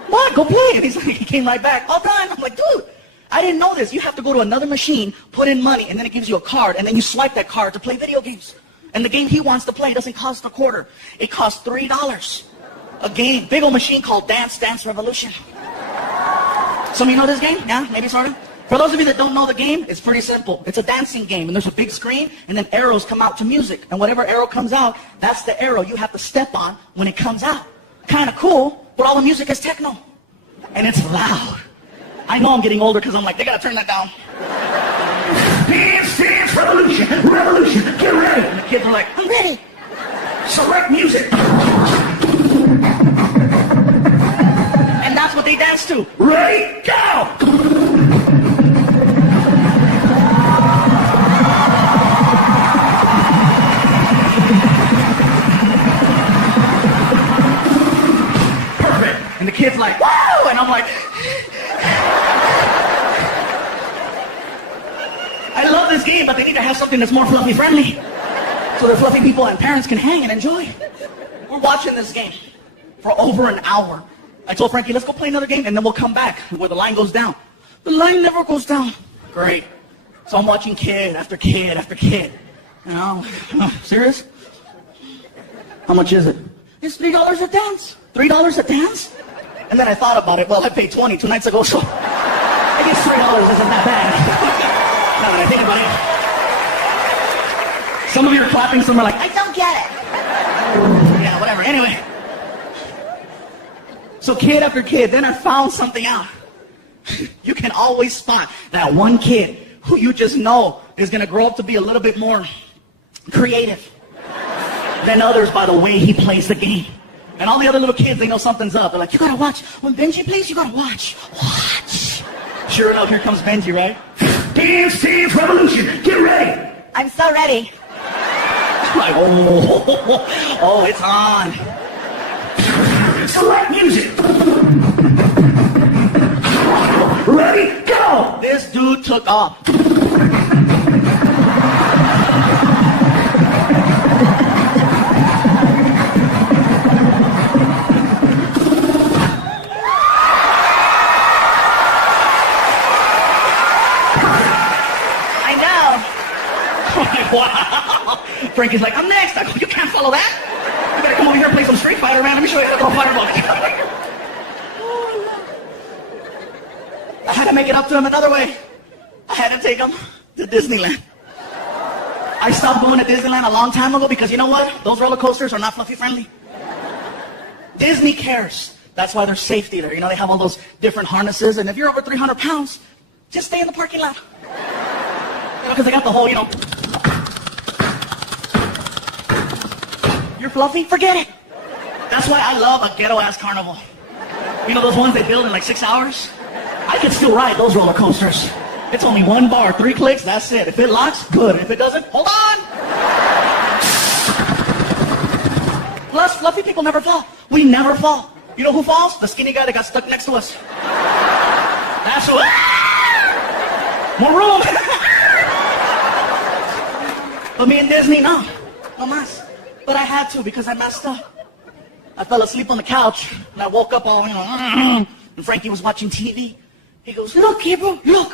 what? Go play. And he came right back. All done. I'm like, dude, I didn't know this. You have to go to another machine, put in money, and then it gives you a card, and then you swipe that card to play video games. And the game he wants to play doesn't cost a quarter. It costs $3. A game, big old machine called Dance Dance Revolution. Some of you know this game? Yeah, maybe sort of. For those of you that don't know the game, it's pretty simple. It's a dancing game, and there's a big screen, and then arrows come out to music. And whatever arrow comes out, that's the arrow you have to step on when it comes out. Kind of cool, but all the music is techno. And it's loud. I know I'm getting older because I'm like, they got to turn that down. Dance, dance, revolution, get ready. And the kids are like, I'm ready. Select music. And that's what they dance to. Ready, go! And the kid's like, whoa! And I'm like, I love this game, but they need to have something that's more fluffy friendly. So the fluffy people and parents can hang and enjoy. We're watching this game for over an hour. I told Frankie, let's go play another game, and then we'll come back where the line goes down. The line never goes down. Great. So I'm watching kid after kid after kid. You know, serious? How much is it? It's $3 a dance. $3 a dance? And then I thought about it. Well, I paid 20 2 nights ago, so I guess $3 isn't that bad. Now that I think about it. Some of you are clapping, some are like, I don't get it. yeah, whatever. Anyway. So kid after kid, then I found something out. You can always spot that one kid who you just know is going to grow up to be a little bit more creative than others by the way he plays the game. And all the other little kids, they know something's up. They're like, you gotta watch. When Benji plays, you gotta watch. Watch. Sure enough, here comes Benji, right? Dance Dance Revolution, get ready. I'm so ready. Like, oh, it's on. Select music. Ready, go! This dude took off. Wow. Frankie's like, I'm next. I go, you can't follow that. You gotta come over here and play some Street Fighter, man. Let me show you how to throw a fireball. I had to make it up to him another way. I had to take him to Disneyland. I stopped going to Disneyland a long time ago because you know what? Those roller coasters are not fluffy friendly. Disney cares. That's why there's safety there. You know, they have all those different harnesses, and if you're over 300 pounds, just stay in the parking lot. You know, because they got the whole, you know, you're fluffy? Forget it. That's why I love a ghetto-ass carnival. You know those ones they build in like 6 hours? I can still ride those roller coasters. It's only one bar, 3 clicks, that's it. If it locks, good. If it doesn't, hold on. Plus, fluffy people never fall. We never fall. You know who falls? The skinny guy that got stuck next to us. That's who. More room. But me and Disney, no más. But I had to because I messed up. I fell asleep on the couch and I woke up all, you know, and Frankie was watching TV. He goes, look, Gabriel, look,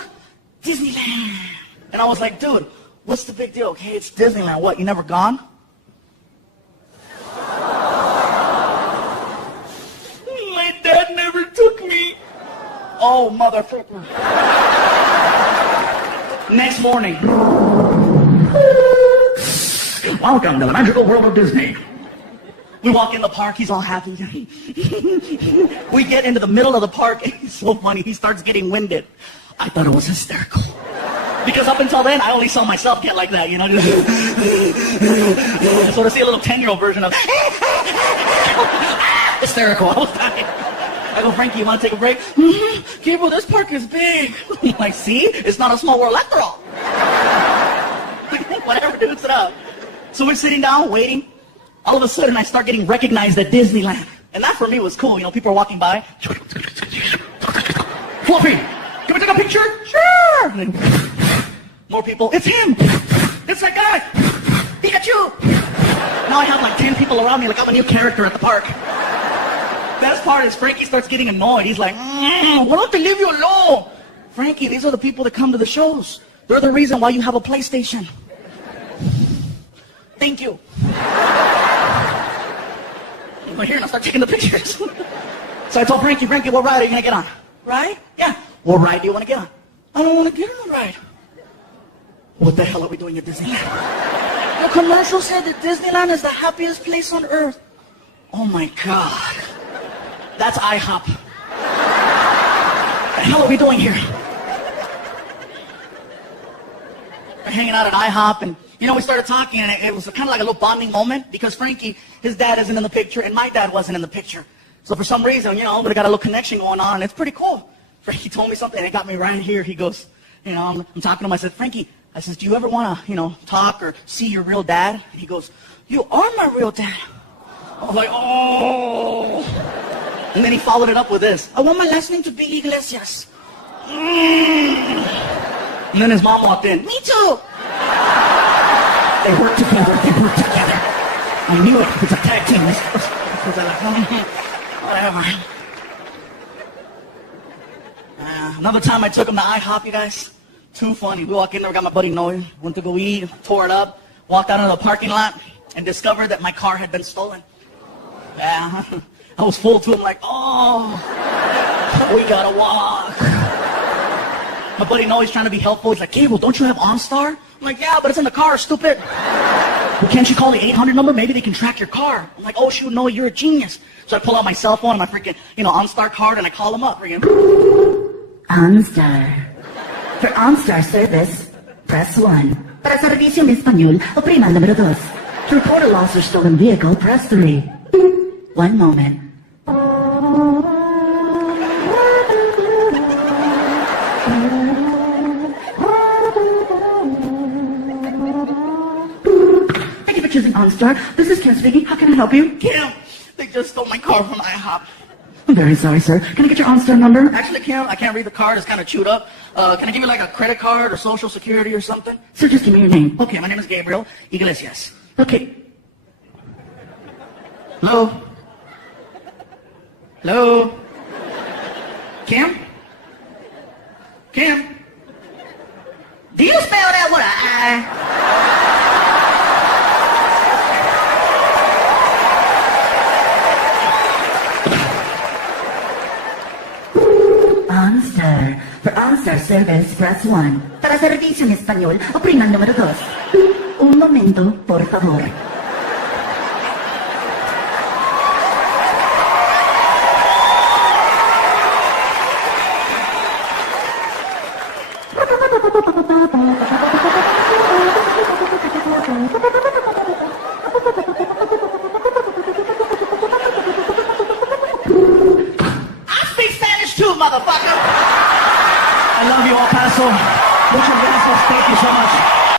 Disneyland. And I was like, dude, what's the big deal? Okay, it's Disneyland. What, you never gone? My dad never took me. Oh, motherfucker. Next morning. Welcome to the magical world of Disney. We walk in the park, he's all happy. We get into the middle of the park, and it's so funny, he starts getting winded. I thought it was hysterical. Because up until then, I only saw myself get like that, you know? So to see a little 10-year-old version of hysterical, I was dying. I go, Frankie, you want to take a break? Gabriel, this park is big. I'm like, see? It's not a small world after all. Whatever, dude, sit up. So we're sitting down, waiting. All of a sudden, I start getting recognized at Disneyland. And that for me was cool. You know, people are walking by. Fluffy, can we take a picture? Sure. And then more people. It's him. It's that guy. Pikachu. Now I have like 10 people around me like I'm a new character at the park. Best part is Frankie starts getting annoyed. He's like, why don't they leave you alone? Frankie, these are the people that come to the shows. They're the reason why you have a PlayStation. Thank you. I'm here and I start taking the pictures. So I told Frankie, what ride are you going to get on? Ride? Yeah. What ride do you want to get on? I don't want to get on a ride. What the hell are we doing at Disneyland? The commercial said that Disneyland is the happiest place on earth. Oh my God. That's IHOP. What the hell are we doing here? We're hanging out at IHOP and you know, we started talking, and it was kind of like a little bonding moment because Frankie, his dad isn't in the picture, and my dad wasn't in the picture. So for some reason, you know, we got a little connection going on, and it's pretty cool. Frankie told me something, and it got me right here. He goes, you know, I'm talking to him. I said, Frankie, I says, do you ever want to, you know, talk or see your real dad? And he goes, you are my real dad. I was like, oh. And then he followed it up with this. I want my last name to be Iglesias. And then his mom walked in. Me too. They work together. I knew it. It's a tag team. Whatever. Another time I took him to IHOP, you guys. Too funny. We walk in there, got my buddy Noe, went to go eat, tore it up, walked out into the parking lot, and discovered that my car had been stolen. Yeah. I was full to him like, oh, we gotta walk. My buddy Noah's trying to be helpful. He's like, Gabriel, don't you have OnStar? I'm like, yeah, but it's in the car, stupid. Well, can't you call the 800 number? Maybe they can track your car. I'm like, oh, shoot, Noah, you're a genius. So I pull out my cell phone and my freaking, OnStar card, and I call them up. Freaking. OnStar. For OnStar service, press 1. Para servicio en español, oprima el número 2. To report a lost or stolen vehicle, press 3. One moment. Thank you for choosing OnStar. This is Kim speaking. How can I help you? Kim, they just stole my car from IHOP. I'm very sorry, sir. Can I get your OnStar number? Actually, Kim, I can't read the card. It's kind of chewed up. Can I give you like a credit card or social security or something? Sir, just give me your name. Okay, my name is Gabriel Iglesias. Okay. Hello? Hello? Kim? Kim? Do you spell that with an I? OnStar. For OnStar service, press 1. Para servicio en español, oprima el número 2. Un momento, por favor. I speak Spanish too, motherfucker! I love you, El Paso.